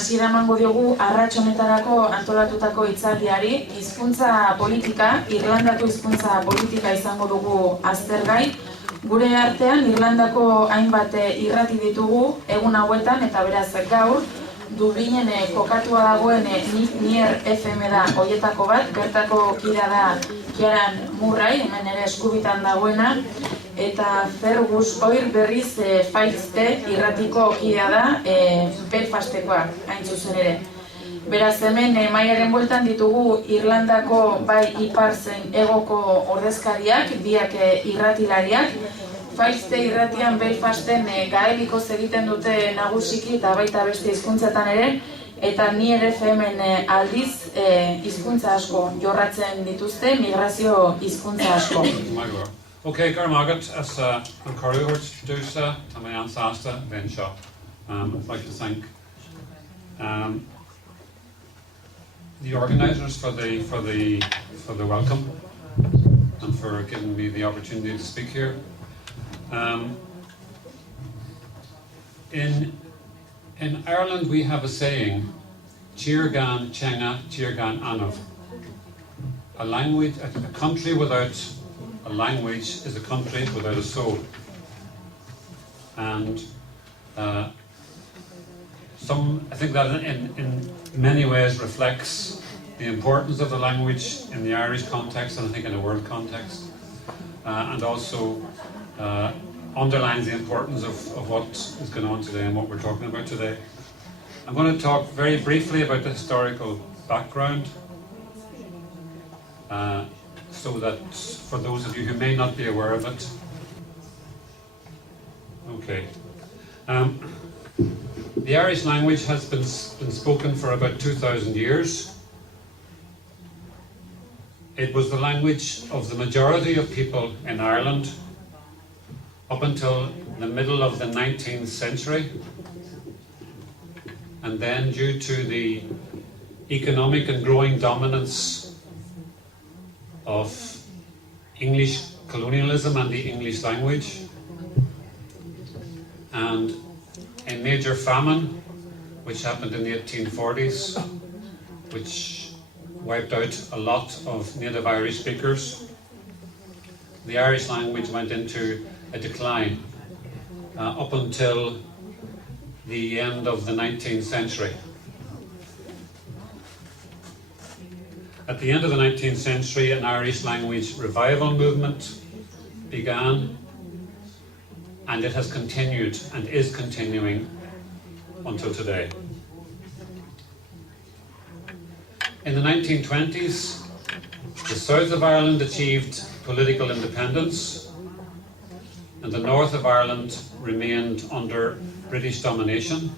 hasiera emango diogu arrats honetarako antolatutako hitzaldiari. Hizkuntza politika, Irlandako hizkuntza politika izango dugu aztergai. Gure artean Irlandako hainbat irrati ditugu egun hauetan, eta beraz gaur Dublinen kokatua dagoen Nier FM da hoietako bat, bertako kidea da Ciaran Murray, hemen ere eskubitan dagoena, eta Fergus Ó berriz Failte irratiko kidea da Belfastekoa, hain zuzen ere. Beraz hemen mahaiaren bueltan ditugu Irlandako bai ipar zein hegoko ordezkariak, biak irratilariak. Failte irratian Belfasten gaelikoz egiten dute nagusiki eta baita beste hizkuntzatan ere, eta Nier FM-en aldiz hizkuntza asko jorratzen dituzte, migrazio hizkuntza asko. Okay, Garmagat, as an Corrihort Dusa, and my ancestor, Ben Shaw. I'd like to thank the organisers for the welcome and for giving me the opportunity to speak here. In Ireland we have a saying, Tír gan chenga, tír gan anav. A language, a country without a language is a country without a soul. And I think that in many ways reflects the importance of the language in the Irish context, and I think in a world context, and also underlines the importance of what is going on today and what we're talking about today. I'm going to talk very briefly about the historical background, so that for those of you who may not be aware of it. Okay. The Irish language has been spoken for about 2,000 years. It was the language of the majority of people in Ireland up until the middle of the 19th century. And then, due to the economic and growing dominance of English colonialism and the English language, and a major famine which happened in the 1840s, which wiped out a lot of native Irish speakers, the Irish language went into a decline up until the end of the 19th century. At the end of the 19th century, an Irish language revival movement began, and it has continued and is continuing until today. In the 1920s, the south of Ireland achieved political independence, and the north of Ireland remained under British domination.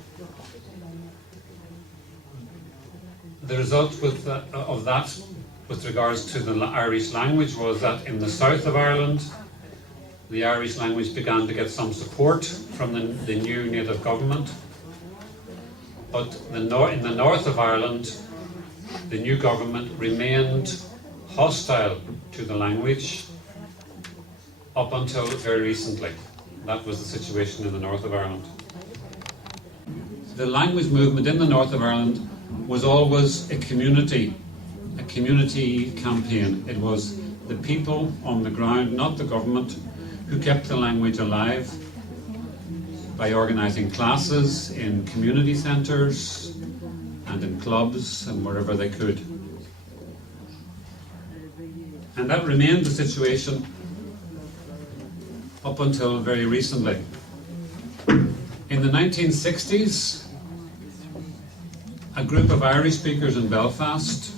The result of that, with regards to the Irish language, was that in the south of Ireland, the Irish language began to get some support from the new native government. But in the north of Ireland, the new government remained hostile to the language up until very recently. That was the situation in the north of Ireland. The language movement in the north of Ireland was always a community campaign. It was the people on the ground, not the government, who kept the language alive by organising classes in community centres and in clubs and wherever they could. And that remained the situation up until very recently. In the 1960s, a group of Irish speakers in Belfast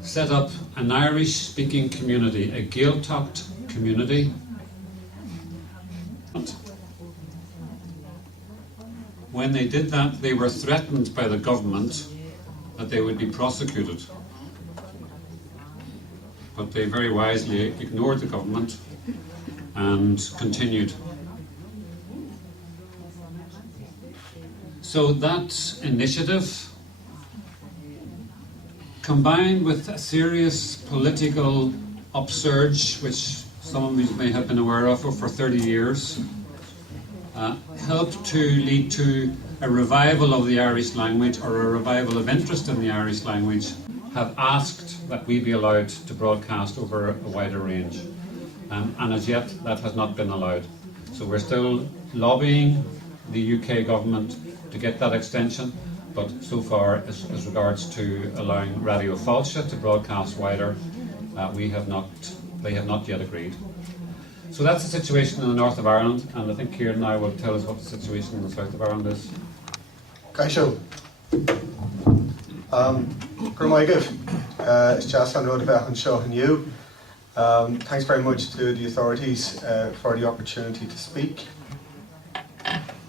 set up an Irish-speaking community, a Gaeltacht community. When they did that, they were threatened by the government that they would be prosecuted. But they very wisely ignored the government and continued. So that initiative, combined with a serious political upsurge, which some of you may have been aware of for 30 years, helped to lead to a revival of the Irish language, or a revival of interest in the Irish language, have asked that we be allowed to broadcast over a wider range. And as yet, that has not been allowed. So we're still lobbying the UK government to get that extension, but so far, as regards to allowing Radio Failte to broadcast wider, they have not yet agreed. So that's the situation in the north of Ireland, and I think Ciaran now will tell us what the situation in the south of Ireland is. Kaisho. Gramaigov, it's just on road about and show you. Thanks very much to the authorities for the opportunity to speak.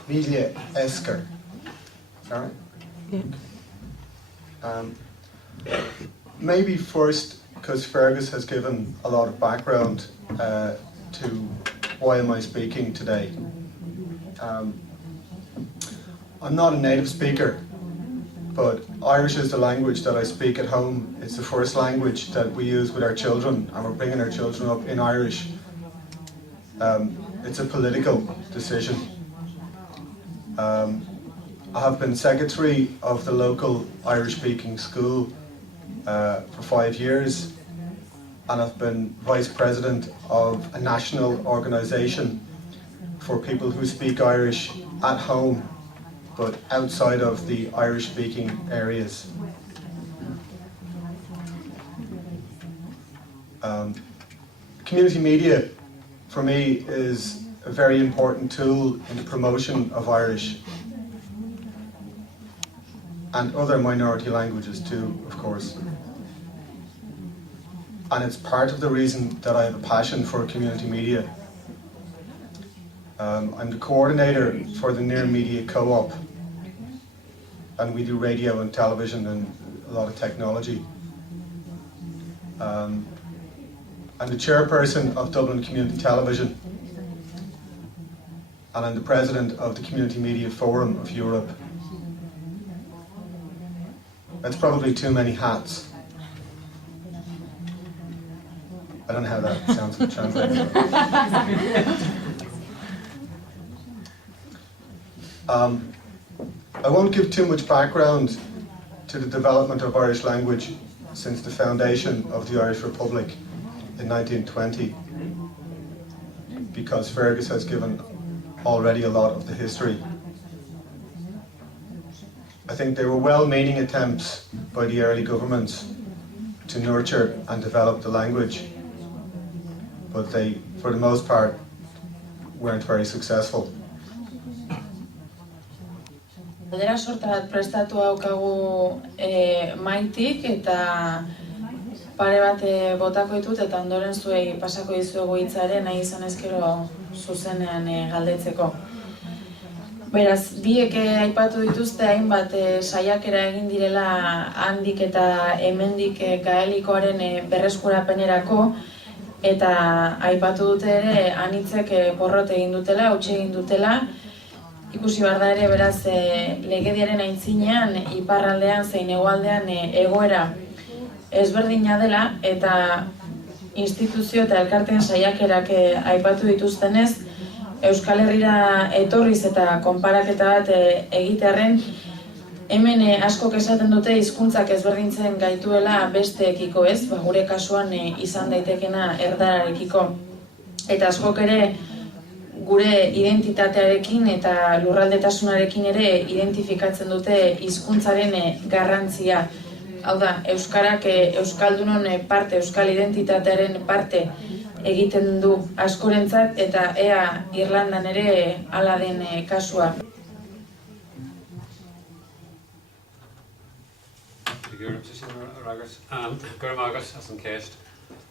Media Esker. Alright? Maybe first, because Fergus has given a lot of background to why am I speaking today. I'm not a native speaker, but Irish is the language that I speak at home. It's the first language that we use with our children, and we're bringing our children up in Irish. It's a political decision. I have been secretary of the local Irish-speaking school for 5 years, and I've been vice president of a national organisation for people who speak Irish at home, but outside of the Irish-speaking areas. Community media, for me, is a very important tool in the promotion of Irish and other minority languages too, of course. And it's part of the reason that I have a passion for community media. I'm the coordinator for the Near Media Co-op, and we do radio and television and a lot of technology. I'm the chairperson of Dublin Community Television, and I'm the president of the Community Media Forum of Europe. That's probably too many hats. I don't know how that sounds translated. I won't give too much background to the development of Irish language since the foundation of the Irish Republic in 1920, because Fergus has given already a lot of the history. I think they were well-meaning attempts by the early governments to nurture and develop the language, but they, for the most part, weren't very successful. Galdera sorta bat prestatu daukagu maitik, eta pare bat botako ditut, eta ondoren zuei pasako dizuegu hitzaren nahi izan ezkero zuzenean galdetzeko. Beraz, biek aipatu dituzte hainbat saiakera egin direla handik eta hemendik gaelikoaren berreskurapenerako, eta aipatu dute ere anitzek porrot egin dutela, hautsi egin dutela. Ikusi behar da ere, beraz, legediaren aintzinean, iparraldean zein hegoaldean egoera ezberdina dela, eta instituzio eta elkarteen saiakerak aipatu dituztenez, Euskal Herrira etorriz eta konparaketa bat egitearren, hemen askok esaten dute hizkuntzak ezberdintzen gaituela besteekiko, ez? Gure kasuan izan daitekena erdararekiko. Eta askok ere gure identitatearekin eta lurraldetasunarekin ere identifikatzen dute hizkuntzaren garrantzia. Hau da, euskarak euskaldunon parte, euskal identitatearen parte egiten du askorentzat, eta ea Irlandan ere hala den kasua.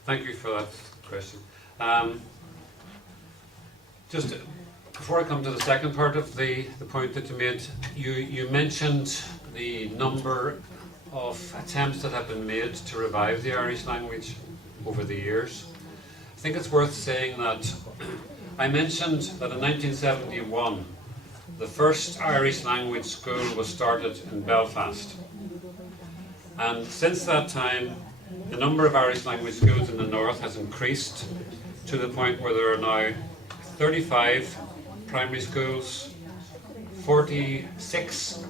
Thank you for that question. Just before I come to the second part of the point that you made, you mentioned the number of attempts that have been made to revive the Irish language over the years. I think it's worth saying that I mentioned that in 1971 the first Irish language school was started in Belfast, and since that time the number of Irish language schools in the north has increased to the point where there are now 35 primary schools, 46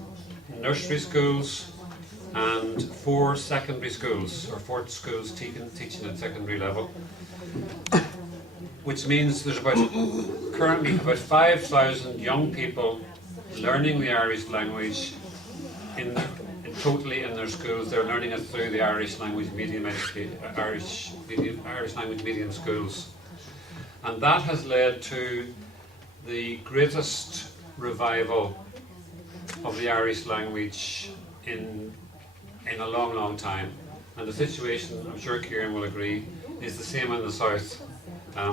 nursery schools, and 4 secondary schools, or 4 schools teaching at secondary level, which means there's currently about 5,000 young people learning the Irish language totally in their schools. They're learning it through the Irish language medium Irish language medium schools, and that has led to the greatest revival of the Irish language in a long time. And the situation, I'm sure Ciaran will agree, is the same in the south,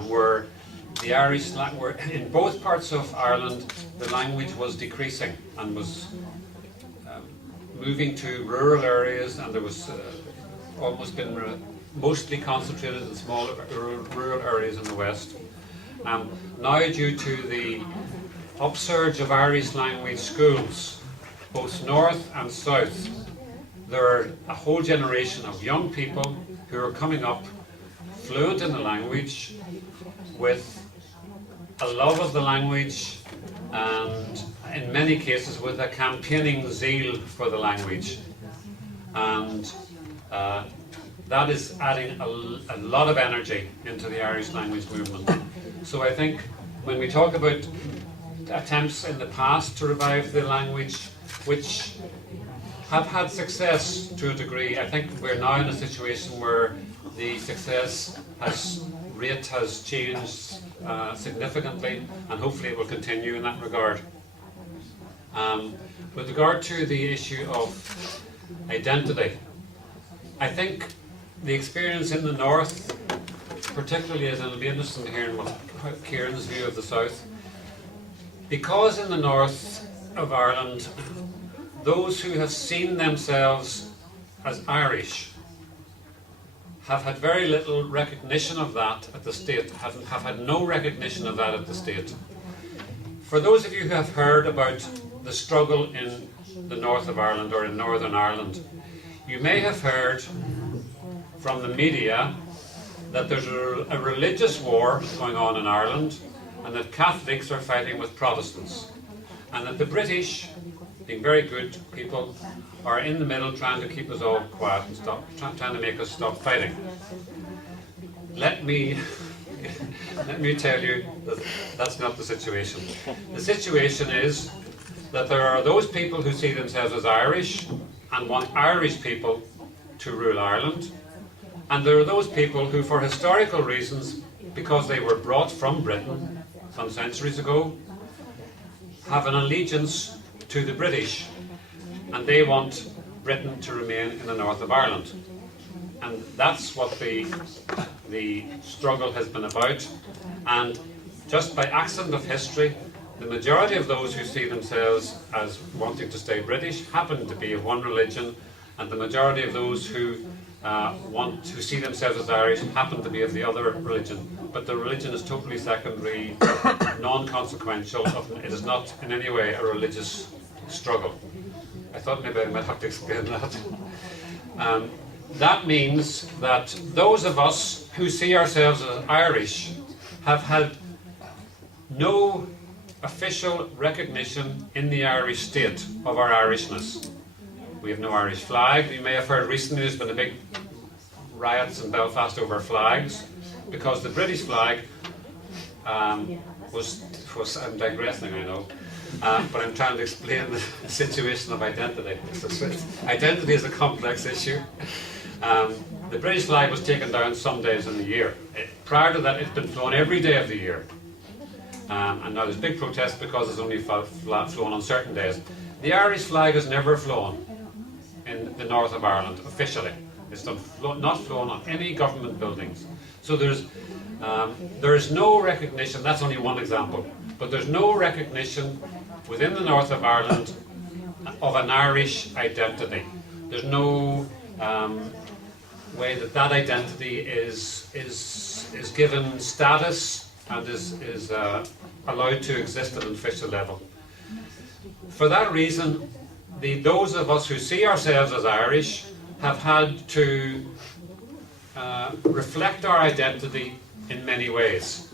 where the Irish, where in both parts of Ireland, the language was decreasing and was moving to rural areas, and there was almost been mostly concentrated in small rural areas in the west. Now, due to the upsurge of Irish language schools, both north and south, there are a whole generation of young people who are coming up fluent in the language, with a love of the language, and in many cases with a campaigning zeal for the language. And that is adding a lot of energy into the Irish language movement. So I think when we talk about attempts in the past to revive the language, which have had success to a degree, I think we're now in a situation where the success rate has changed significantly, and hopefully it will continue in that regard. With regard to the issue of identity, I think the experience in the north, particularly, as it'll be interesting to hear Ciaran's view of the south, because in the north of Ireland, those who have seen themselves as Irish have had very little recognition of that at the state, have had no recognition of that at the state. For those of you who have heard about the struggle in the north of Ireland, or in Northern Ireland, you may have heard from the media that there's a religious war going on in Ireland, and that Catholics are fighting with Protestants, and that the British, being very good people, are in the middle trying to keep us all quiet and trying to make us stop fighting. Let me tell you that that's not the situation. The situation is that there are those people who see themselves as Irish and want Irish people to rule Ireland, and there are those people who, for historical reasons, because they were brought from Britain some centuries ago, have an allegiance to the British, and they want Britain to remain in the north of Ireland. And that's what the struggle has been about. And just by accident of history, the majority of those who see themselves as wanting to stay British happen to be of one religion, and the majority of those who see themselves as Irish happen to be of the other religion. But the religion is totally secondary, non-consequential. It is not in any way a religious struggle. I thought maybe I might have to explain that. That means that those of us who see ourselves as Irish have had no official recognition in the Irish state of our Irishness. We have no Irish flag. You may have heard recently there's been a big riots in Belfast over flags, because the British flag was I'm digressing, I know, but I'm trying to explain the situation of identity. Identity is a complex issue. The British flag was taken down some days in the year. Prior to that, it's been flown every day of the year. And now there's big protests because it's only flown on certain days. The Irish flag has never flown in the north of Ireland officially. It's not flown on any government buildings. So there is no recognition. That's only one example, but there's no recognition within the north of Ireland of an Irish identity. There's no way that identity is given status and is allowed to exist at an official level. For that reason, those of us who see ourselves as Irish have had to reflect our identity in many ways.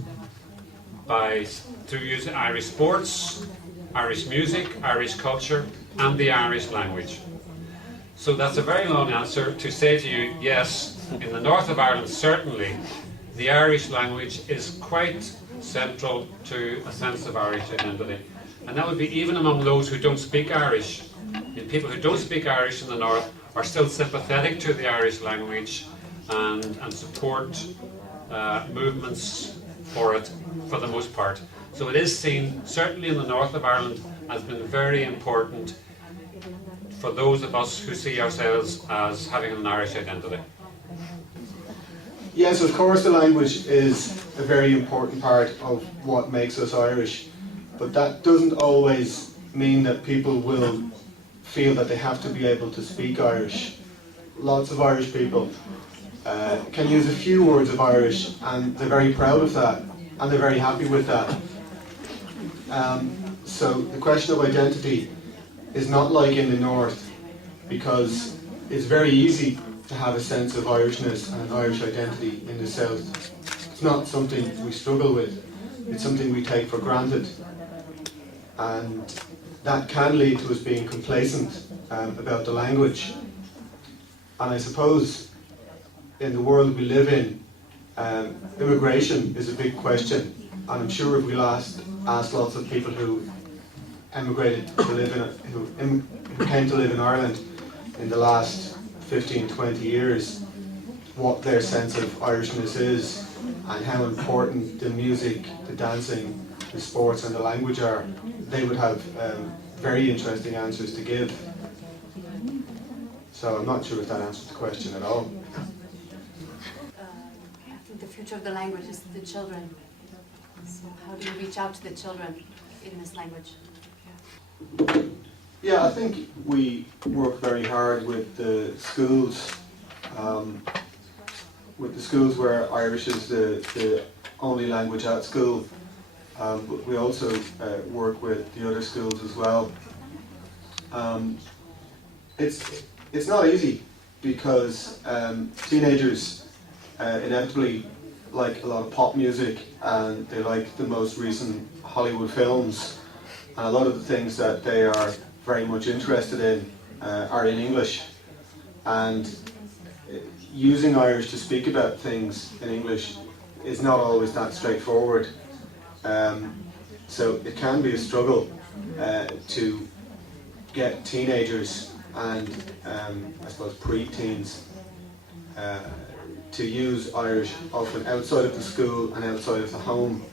through using Irish sports, Irish music, Irish culture, and the Irish language. So that's a very long answer to say to you, yes, in the north of Ireland certainly, the Irish language is quite central to a sense of Irish identity. And that would be even among those who don't speak Irish. And people who don't speak Irish in the north are still sympathetic to the Irish language and support movements for it for the most part. So it is seen, certainly in the north of Ireland, as being very important for those of us who see ourselves as having an Irish identity. Yes, of course the language is a very important part of what makes us Irish, but that doesn't always mean that people will feel that they have to be able to speak Irish. Lots of Irish people can use a few words of Irish and they're very proud of that and they're very happy with that. So the question of identity is not like in the north, because it's very easy to have a sense of Irishness and an Irish identity in the south. It's not something we struggle with, it's something we take for granted, and that can lead to us being complacent about the language. And I suppose in the world we live in, immigration is a big question, and I'm sure if we asked lots of people who emigrated to live who came to live in Ireland in the last 15-20 years, what their sense of Irishness is and how important the music, the dancing, the sports and the language are, they would have very interesting answers to give. So I'm not sure if that answers the question at all. I think the future of the language is the children. So how do you reach out to the children in this language? Yeah, I think we work very hard with the schools, where Irish is the only language at school. But we also work with the other schools as well. It's not easy because teenagers inevitably like a lot of pop music and they like the most recent Hollywood films, and a lot of the things that they are very much interested in are in English, and using Irish to speak about things in English is not always that straightforward. So it can be a struggle to get teenagers and I suppose pre-teens to use Irish often outside of the school and outside of the home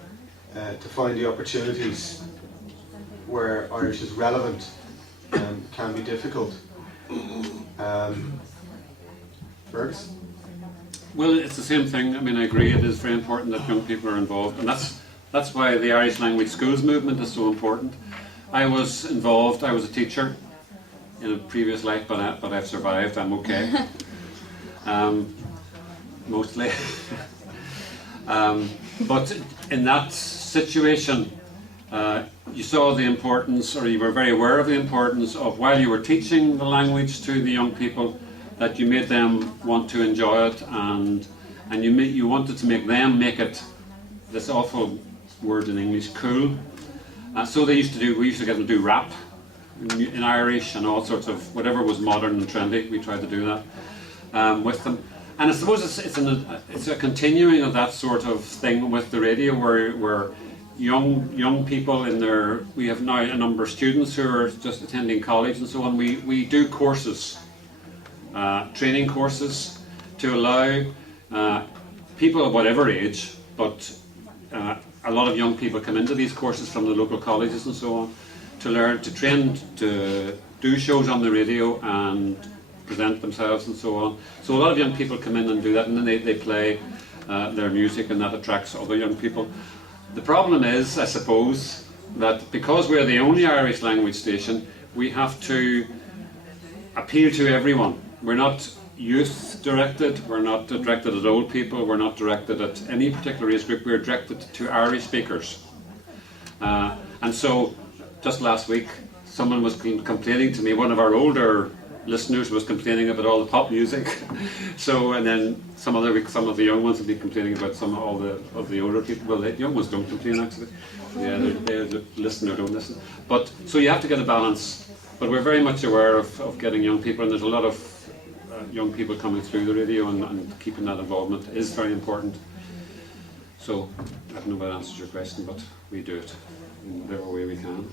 to find the opportunities where Irish is relevant can be difficult. Fergus? Well, it's the same thing. I mean, I agree. It is very important that young people are involved, and that's why the Irish Language Schools movement is so important. I was involved. I was a teacher in a previous life, but I've survived. I'm okay, mostly. But in that situation, you saw the importance, or you were very aware of the importance of, while you were teaching the language to the young people, that you made them want to enjoy it, and you wanted to make them make it, this awful word in English, cool. So we used to get them to do rap in Irish and all sorts of whatever was modern and trendy. We tried to do that with them, and I suppose it's a continuing of that sort of thing with the radio, where young people we have now a number of students who are just attending college and so on. We do courses. Training courses to allow people of whatever age, but a lot of young people come into these courses from the local colleges and so on, to learn, to train to do shows on the radio and present themselves and so on. So a lot of young people come in and do that, and then they play their music, and that attracts other young people. The problem is, I suppose, that because we're the only Irish language station, we have to appeal to everyone. We're not youth directed, we're not directed at old people, we're not directed at any particular age group, we're directed to Irish speakers. And so, just last week, someone was complaining to me, one of our older listeners was complaining about all the pop music. So, and then some of the young ones would be complaining about all the older people. Well, the young ones don't complain actually. Yeah, they listen or don't listen. But so you have to get a balance. But we're very much aware of getting young people, and there's a lot of young people coming through the radio, and keeping that involvement is very important. So I don't know if that answers your question, but we do it in whatever way we can.